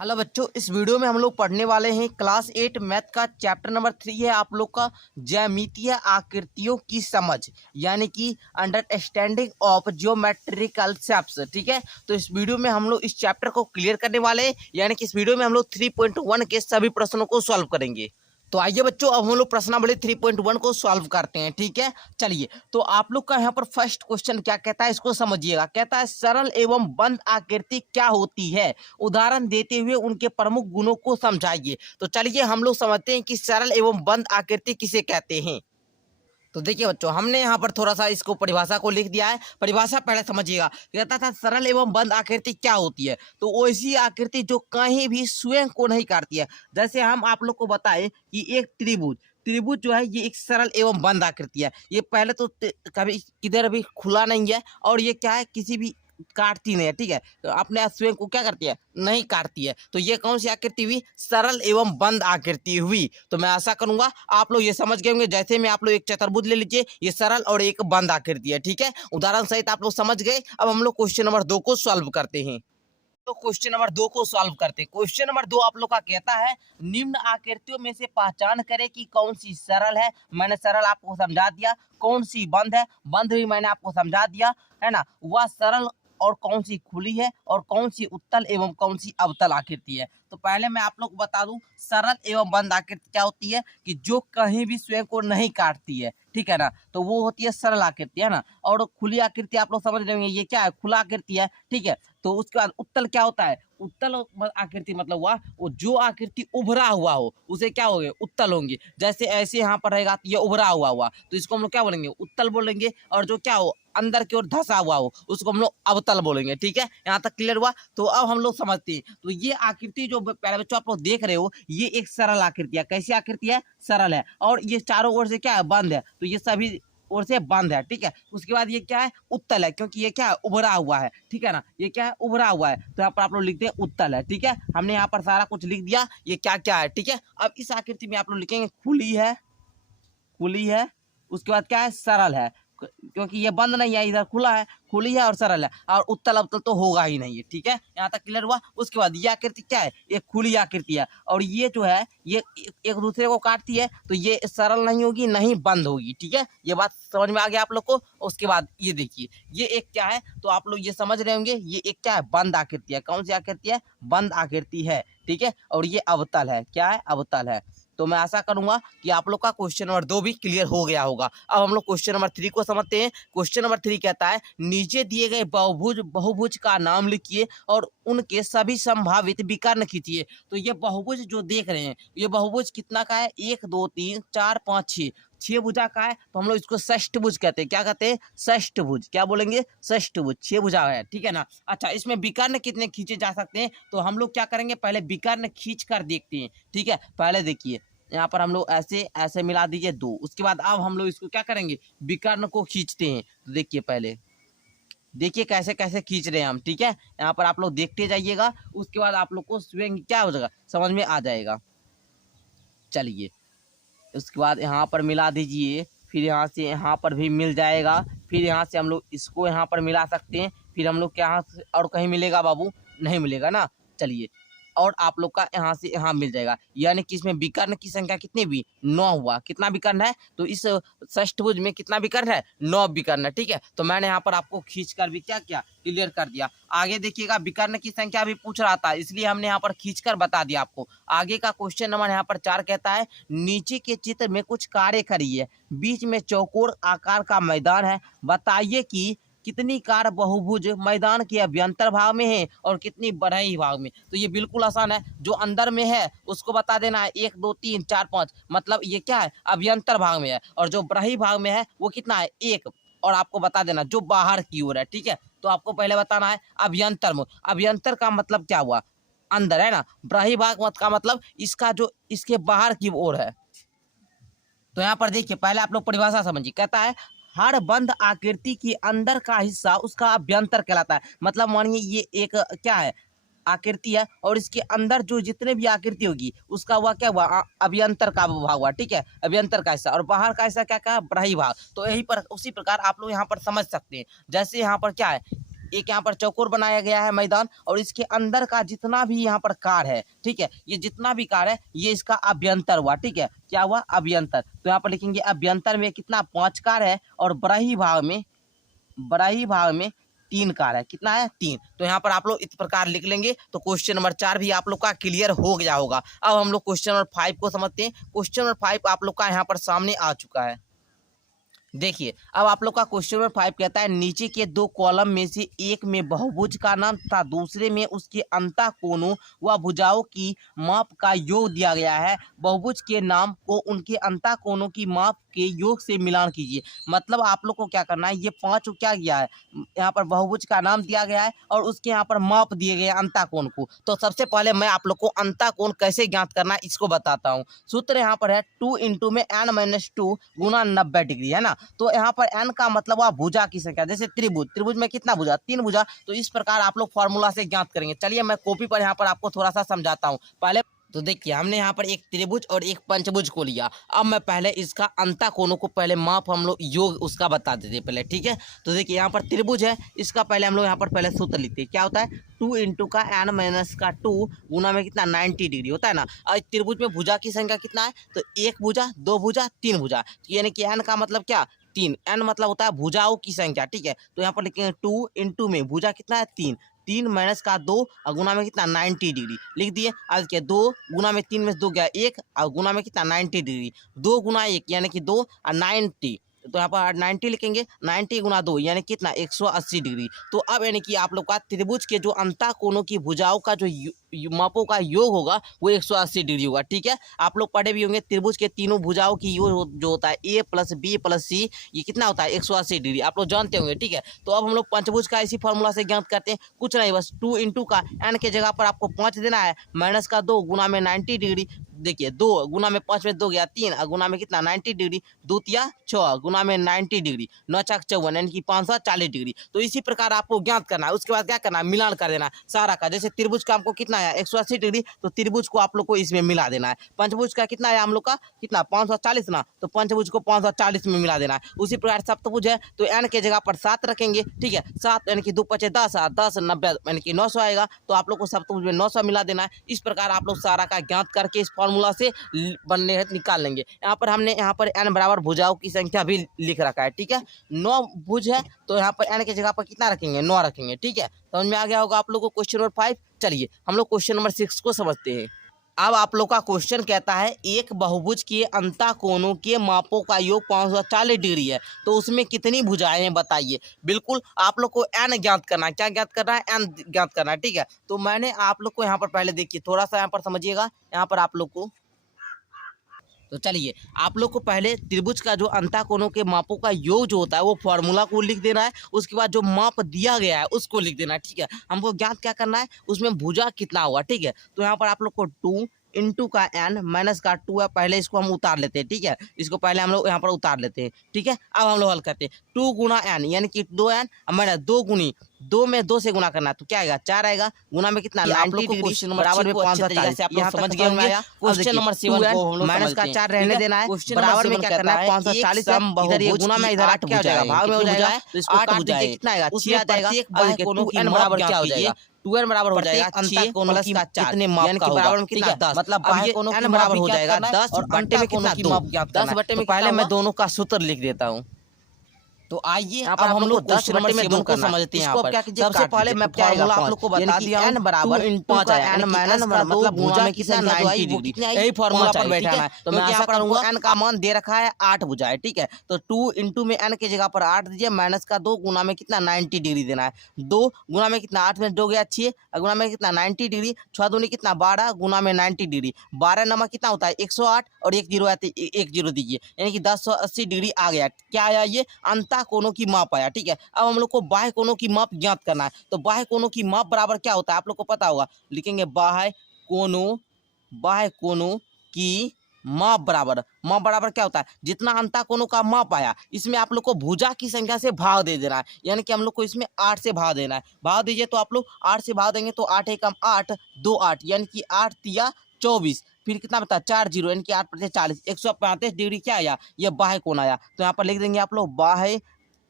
Hello बच्चों, इस video में हम लोग पढ़ने वाले हैं क्लास 8 मैथ का चैप्टर नंबर 3 है आप लोग का ज्यामितीय आकृतियों की समझ, यानी कि अंडरस्टैंडिंग ऑफ ज्योमेट्रिकल शेप्स। ठीक है, तो इस वीडियो में हम लोग इस चैप्टर को क्लियर करने वाले हैं, यानी कि इस वीडियो में हम लोग 3.1 के सभी प्रश्नों को सॉल्व करेंगे। तो आइए बच्चों, अब हम लोग प्रश्नावली 3.1 को सॉल्व करते हैं। ठीक है, चलिए। तो आप लोग का यहाँ पर फर्स्ट क्वेश्चन क्या कहता है, इसको समझिएगा। कहता है सरल एवं बंद आकृति क्या होती है, उदाहरण देते हुए उनके प्रमुख गुणों को समझाइए। तो चलिए हम लोग समझते हैं कि सरल एवं बंद आकृति किसे कहते हैं। तो देखिए बच्चों, हमने यहाँ पर थोड़ा सा इसको परिभाषा को लिख दिया है। परिभाषा पहले समझिएगा। कहता था सरल एवं बंद आकृति क्या होती है, तो वैसी आकृति जो कहीं भी स्वयं को नहीं काटती है। जैसे हम आप लोग को बताएं कि एक त्रिभुज त्रिभुज जो है ये एक सरल एवं बंद आकृति है। ये पहले तो कभी किधर भी खुला नहीं है, और ये क्या है, किसी भी काटती नहीं है। ठीक है, तो अपने स्वयं को क्या करती है, नहीं काटती है। तो ये कौन सी आकृति हुई, सरल एवं बंद आकृति हुई। तो मैं आशा करूंगा आप लोग ये समझ गए होंगे। जैसे में आप लोग एक चतुर्भुज ले लीजिए, ये सरल और एक बंद आकृति है। ठीक है, उदाहरण सहित आप लोग समझ गए। अब हम लोग क्वेश्चन नंबर 2 को सॉल्व करते हैं। तो क्वेश्चन नंबर 2 को सॉल्व करते हैं। क्वेश्चन नंबर 2 आप लोग का कहता है निम्न आकृतियों में से पहचान करें कि कौन सी सरल है। मैंने सरल आपको समझा दिया। कौन सी बंद है, बंद भी मैंने आपको समझा दिया, है ना। वह सरल और कौन सी खुली है, और कौन सी उत्तल एवं कौन सी अवतल आकृति है। तो पहले मैं आप लोग को बता दूं, सरल एवं बंद आकृति क्या होती है कि जो कहीं भी स्वयं को नहीं काटती है। ठीक है ना, तो वो होती है सरल आकृति, है ना। और खुली आकृति आप लोग समझ रहे होंगे, ये क्या है, खुला आकृति है। ठीक है, तो उसके बाद उत्तल क्या होता है, उत्तल आकृति मतलब हुआ वो जो आकृति उभरा हुआ हो, उसे क्या होंगे, उत्तल होंगे। जैसे ऐसे यहाँ पर रहेगा तो ये उभरा हुआ तो इसको हम लोग क्या बोलेंगे, उत्तल बोलेंगे। और जो क्या हो, अंदर की ओर धंसा हुआ हो, उसको हम लोग अवतल बोलेंगे। ठीक है, यहाँ तक क्लियर हुआ। तो अब हम लोग समझते हैं। तो ये आकृति जो पहले बच्चों आप लोग देख रहे हो, ये एक सरल आकृति है। कैसी आकृति है, सरल है। और ये चारों ओर से क्या है, बंद है। तो ये सभी ओर से बंद है। ठीक है, उसके बाद ये क्या है, उत्तल है, क्योंकि ये क्या है, उभरा हुआ है। ठीक है ना, ये क्या है, उभरा हुआ है। तो यहाँ पर आप लोग लिखते हैं उत्तल है। ठीक है, हमने यहाँ पर सारा कुछ लिख दिया, ये क्या क्या है। ठीक है, अब इस आकृति में आप लोग लिखेंगे खुली है, खुली है। उसके बाद क्या है, सरल है, क्योंकि ये बंद नहीं है, इधर खुला है, खुली है और सरल है। और उत्तल अवतल तो होगा ही नहीं है। ठीक है, यहाँ तक क्लियर हुआ। उसके बाद ये आकृति क्या है, ये खुली आकृति है। और ये जो है, ये एक दूसरे को काटती है, तो ये सरल नहीं होगी, नहीं बंद होगी। ठीक है, ये बात समझ में आ गया आप लोग को। उसके बाद ये देखिए, ये एक क्या है, तो आप लोग ये समझ रहे होंगे, ये एक क्या है, बंद आकृति है। कौन सी आकृति है, बंद आकृति है। ठीक है, और ये अवतल है, क्या है, अवतल है। तो मैं आशा करूंगा कि आप लोग का क्वेश्चन नंबर 2 भी क्लियर हो गया होगा। अब हम लोग क्वेश्चन नंबर 3 को समझते हैं। क्वेश्चन नंबर 3 कहता है नीचे दिए गए बहुभुज का नाम लिखिए और उनके सभी संभावित विकर्ण खींचिए। तो ये बहुभुज जो देख रहे हैं, ये बहुभुज कितना का है, 1 2 3 4 5 6, 6 भुजा का है। तो हम लोग इसको षष्ठभुज कहते हैं। क्या कहते हैं, षष्ठभुज। क्या बोलेंगे, षष्ठभुज, 6 भुजा है। ठीक है ना। अच्छा, इसमें विकर्ण कितने खींचे जा सकते हैं, तो हम लोग क्या करेंगे, पहले विकर्ण खींच कर देखते हैं। ठीक है, पहले देखिए, यहाँ पर हम लोग ऐसे ऐसे मिला दीजिए 2। उसके बाद अब हम लोग इसको क्या करेंगे, विकर्ण को खींचते हैं। तो देखिए, पहले देखिए कैसे कैसे खींच रहे हैं हम। ठीक है, यहाँ पर आप लोग देखते जाइएगा। उसके बाद आप लोग को स्वयं क्या हो जाएगा, समझ में आ जाएगा। चलिए, उसके बाद यहाँ पर मिला दीजिए, फिर यहाँ से यहाँ पर भी मिल जाएगा। फिर यहाँ से हम लोग इसको यहाँ पर मिला सकते हैं। फिर हम लोग के यहाँ से और कहीं मिलेगा बाबू, नहीं मिलेगा ना। चलिए, और आप लोग का यहाँ से यहाँ मिल जाएगा। यानी कि इसमें विकर्ण की संख्या कितनी हुई, 9 हुआ। कितना विकर्ण है, तो इस षष्ठभुज में कितना विकर्ण है, 9 विकर्ण है। ठीक है, तो मैंने यहाँ पर आपको खींच कर भी क्या किया, क्लियर कर दिया। आगे देखिएगा, विकर्ण की संख्या भी पूछ रहा था, इसलिए हमने यहाँ पर खींचकर बता दिया आपको। आगे का क्वेश्चन नंबर यहाँ पर 4 कहता है नीचे के चित्र में कुछ कार्य करिए, बीच में चौकोर आकार का मैदान है, बताइए कि कितनी कार बहुभुज मैदान के अभ्यंतर भाग में है और कितनी बरही भाग में। तो ये बिल्कुल आसान है, जो अंदर में है उसको बता देना है, 1 2 3 4 5, मतलब ये क्या है, अभ्यंतर भाग में है। और जो बरही भाग में है वो कितना है, 1। और आपको बता देना जो बाहर की ओर है। ठीक है, तो आपको पहले बताना है अभ्यंतर में। अभ्यंतर का मतलब क्या हुआ, अंदर, है ना। बरही भाग मत का मतलब इसका जो इसके बाहर की ओर है। तो यहाँ पर देखिए, पहले आप लोग परिभाषा समझिए। कहता है हर बंद आकृति के अंदर का हिस्सा उसका अभ्यंतर कहलाता है। मतलब मानिए ये एक क्या है, आकृति है, और इसके अंदर जो जितने भी आकृति होगी उसका हुआ क्या हुआ, अभ्यंतर का भाग हुआ। ठीक है, अभ्यंतर का हिस्सा। और बाहर का हिस्सा क्या कहा, बरही भाग। तो यही पर उसी प्रकार आप लोग यहाँ पर समझ सकते हैं। जैसे यहाँ पर क्या है, एक यहाँ पर चौकोर बनाया गया है मैदान, और इसके अंदर का जितना भी यहाँ पर कार है, ठीक है, ये जितना भी कार है ये इसका अभ्यंतर हुआ, ठीक है, क्या हुआ, अभ्यंतर। तो यहाँ पर लिखेंगे अभ्यंतर में कितना 5 कार है, और बराही भाग में 3 कार है, कितना है 3। तो यहाँ पर आप लोग इस प्रकार लिख लेंगे, तो क्वेश्चन नंबर 4 भी आप लोग का क्लियर हो गया होगा। अब हम लोग क्वेश्चन नंबर 5 को समझते हैं। क्वेश्चन नंबर 5 आप लोग का यहाँ पर सामने आ चुका है। देखिए अब आप लोग का क्वेश्चन नंबर 5 कहता है, नीचे के 2 कॉलम में से एक में बहुभुज का नाम तथा दूसरे में उसके अंतः कोणों व भुजाओं की माप का योग दिया गया है। बहुभुज के नाम को उनके अंतः कोणों की माप के योग से मिलान कीजिए। मतलब आप लोग को क्या करना है, ये 5 क्या किया है, यहाँ पर बहुभुज का नाम दिया गया है और उसके यहाँ पर माप दिए गए अंतः कोण को। तो सबसे पहले मैं आप लोग को अंतः कोण कैसे ज्ञात करना है इसको बताता हूँ। सूत्र यहाँ पर है 2 इंटू में n-2 गुना 90 डिग्री, है ना। तो यहाँ पर n का मतलब हुआ भुजा की संख्या, जैसे त्रिभुज में कितना भुजा, 3 भुजा। तो इस प्रकार आप लोग फॉर्मूला से ज्ञात करेंगे। चलिए मैं कॉपी पर यहाँ पर आपको थोड़ा सा समझाता हूँ। पहले तो देखिए हमने यहाँ पर एक त्रिभुज और एक पंचभुज को लिया। अब मैं पहले इसका अंतः कोणों को पहले माप हम लोग योग उसका बता देते पहले, ठीक है। तो देखिए यहाँ पर त्रिभुज है, इसका पहले हम लोग यहाँ पर पहले सूत्र लिखते हैं। क्या होता है, 2 इंटू का n-2 गुना में कितना 90 डिग्री होता है ना। और त्रिभुज में भुजा की संख्या कितना है, तो 1 भुजा, 2 भुजा, 3 भुजा, यानी कि n का मतलब क्या, 3। n मतलब होता है भुजाओं की संख्या, ठीक है। तो यहाँ पर लिखेंगे 2 इंटू में भुजा कितना है 3, 3 माइनस का 2 और गुना में कितना 90 डिग्री लिख दिए। आज के 2 गुना में 3 में 2 गया 1 और गुना में कितना 90 डिग्री, 2 गुना 1 यानी कि 2 और 90। तो यहाँ पर 90 लिखेंगे, 90 गुना 2 यानी कितना 180 डिग्री। तो अब यानी कि आप लोग का त्रिभुज के जो अंतः कोणों की भुजाओं का जो मापों का योग होगा वो 180 डिग्री होगा, ठीक है। आप लोग पढ़े भी होंगे त्रिभुज के तीनों भुजाओं की योग जो होता है a प्लस बी प्लस सी, ये कितना होता है 180 डिग्री, आप लोग जानते होंगे, ठीक है। तो अब हम लोग पंचभुज का इसी फॉर्मूला से ज्ञात करते हैं। कुछ नहीं, बस 2 इंटू का n के जगह पर आपको 5 देना है, माइनस का 2 गुना में 90 डिग्री। देखिए 2 गुना में 5 में 2 गया 3 और गुना में कितना 90 डिग्री, 2 तिया 6 गुना में 90 डिग्री, 9 चाक 54 यानी कि 540 डिग्री। तो इसी प्रकार आपको ज्ञात करना है। उसके बाद क्या करना है, मिलान कर देना सारा का। जैसे त्रिभुज का हमको कितना है 180 डिग्री, तो त्रिभुज को आप लोग को इसमें मिला देना है। पंचभुज का कितना है हम लोग का, कितना 540 ना, तो पंचभुज को 540 में मिला देना है। उसी प्रकार सप्तभुज है तो n के जगह पर 7 रखेंगे, ठीक है। 7 यानी कि 2 5 10 और 10 90 यानी कि 900 आएगा, तो आप लोग को सप्तभुज में 900 मिला देना है। इस प्रकार आप लोग सारा का ज्ञात करके इस फॉर्मूला से बनने निकाल लेंगे। यहाँ पर हमने यहाँ पर n बराबर भुजाओं की संख्या भी लिख रखा है, ठीक है। 9 भुज है तो यहाँ पर n के जगह पर कितना रखेंगे, 9 रखेंगे, ठीक है। समझ में आ गया होगा आप लोग को क्वेश्चन नंबर 5। चलिए हम लोग क्वेश्चन नंबर 6 को समझते हैं। अब आप लोग का क्वेश्चन कहता है, एक बहुभुज के अंतः कोणों के मापों का योग 540 डिग्री है, तो उसमें कितनी भुजाएं हैं बताइए। बिल्कुल आप लोग को n ज्ञात करना है। क्या ज्ञात करना है, n ज्ञात करना है, ठीक है। तो मैंने आप लोग को यहाँ पर पहले देखिए थोड़ा सा यहाँ पर समझिएगा। यहाँ पर आप लोग को तो चलिए आप लोग को पहले त्रिभुज का जो अंतः कोणों के मापों का योग जो होता है वो फॉर्मूला को लिख देना है। उसके बाद जो माप दिया गया है उसको लिख देना है, ठीक है। हमको ज्ञात क्या करना है, उसमें भुजा कितना हुआ, ठीक है। तो यहाँ पर आप लोग को 2 इंटू का n माइनस का 2 है, पहले इसको हम उतार लेते हैं, ठीक है। इसको पहले हम लोग यहाँ पर उतार लेते हैं, ठीक है। अब हम लोग हल करते हैं 2 गुना n यानी कि 2n माइनस 2 गुनी 2 में 2 से गुना करना, तो क्या आएगा 4 आएगा, गुना में कितना 90 डिग्री बराबर में 540। यहाँ समझ गए होंगे। क्वेश्चन नंबर 7 माइनस का 4 रहने देना है, बराबर में क्या करना है 540 इधर ये गुना में इधर 8 क्या हो जाएगा, भाग में हो जाएगा, तो इसको 8 दीजिए कितना आएगा 6 आ जाएगा। अब कोणों की n बराबर क्या हो जाएगा, 2n बराबर हो जाएगा अंतः कोणों प्लस का 4 कितने माप का होगा, बराबर में कितना 10, मतलब बाह्य कोणों n बराबर हो जाएगा 10 और बट्टे में कितना 2, 10 बट्टे में पहले मैं दोनों का सूत्र लिख देता हूँ। तो आइए अब हम लोग 10 बट्टे में 2 को समझते हैं। यहाँ पर सबसे पहले मैं फॉर्मूला आप लोग को बता दिया हूं, n बराबर 5 है, n माइनस का मतलब भुजा में कितना 90 डिग्री, यही फॉर्मूला पर बैठाना है। तो मैं आशा करूंगा n का मान दे रखा है 8 भुजा है, ठीक है। तो 2 इंटू में n के जगह पर 8 दीजिए, माइनस का 2 गुना में कितना 90 डिग्री देना है, 2 गुना में कितना 8 में 2 गया 6 गुना में कितना 90 डिग्री, 6 दूनी कितना 12 गुना में 90 डिग्री, 12 नंबर कितना होता है 108 और 1 जीरो आते 1 जीरो दीजिए यानी कि 1080 डिग्री आ गया। क्या आया, ये अंतः कोणों की माप आया, ठीक है। अब हम लोग को बाह्य कोणों की माप ज्ञात करना है। तो बाह्य कोणों की माप बराबर क्या होता है आप लोग को पता होगा, लिखेंगे बाह्य कोणों की माप बराबर क्या होता है, जितना अंतः कोणों का माप आया इसमें आप लोग को भुजा की संख्या से भाग दे देना है, यानी कि हम लोग को इसमें 8 से भाग देना है। भाग दीजिए तो आप लोग 8 से भाग देंगे तो 8 एकम 8 2 8 यानी कि 8 तिया 24, फिर कितना बता 4 जीरो यानी कि 8 × 40 135 डिग्री क्या आया, ये बाह्य कोण आया। तो यहाँ पर लिख देंगे आप लोग बाह्य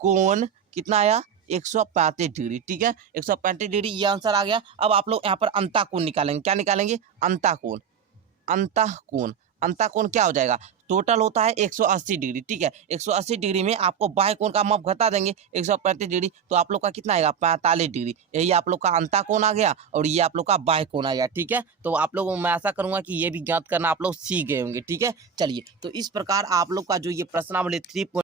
कोण कितना आया 135 डिग्री। ठीक है, 135 डिग्री ये आंसर आ गया। अब आप लोग यहाँ पर अंतःकोण निकालेंगे। क्या निकालेंगे? अंतःकोण। अंतःकोण, अंतःकोण क्या हो जाएगा? टोटल होता है 180 डिग्री। ठीक है, 180 डिग्री में आपको बाह्य कोण का माप घटा देंगे 135 डिग्री, तो आप लोग का कितना आएगा? 45 डिग्री। यही आप लोग का अंतःकोण आ गया और ये आप लोग का बाह्य कोण आ गया। ठीक है, तो आप लोग, मैं आशा करूंगा कि ये भी ज्ञात करना आप लोग सीख गए होंगे। ठीक है, चलिए, तो इस प्रकार आप लोग का जो ये प्रश्नावली 3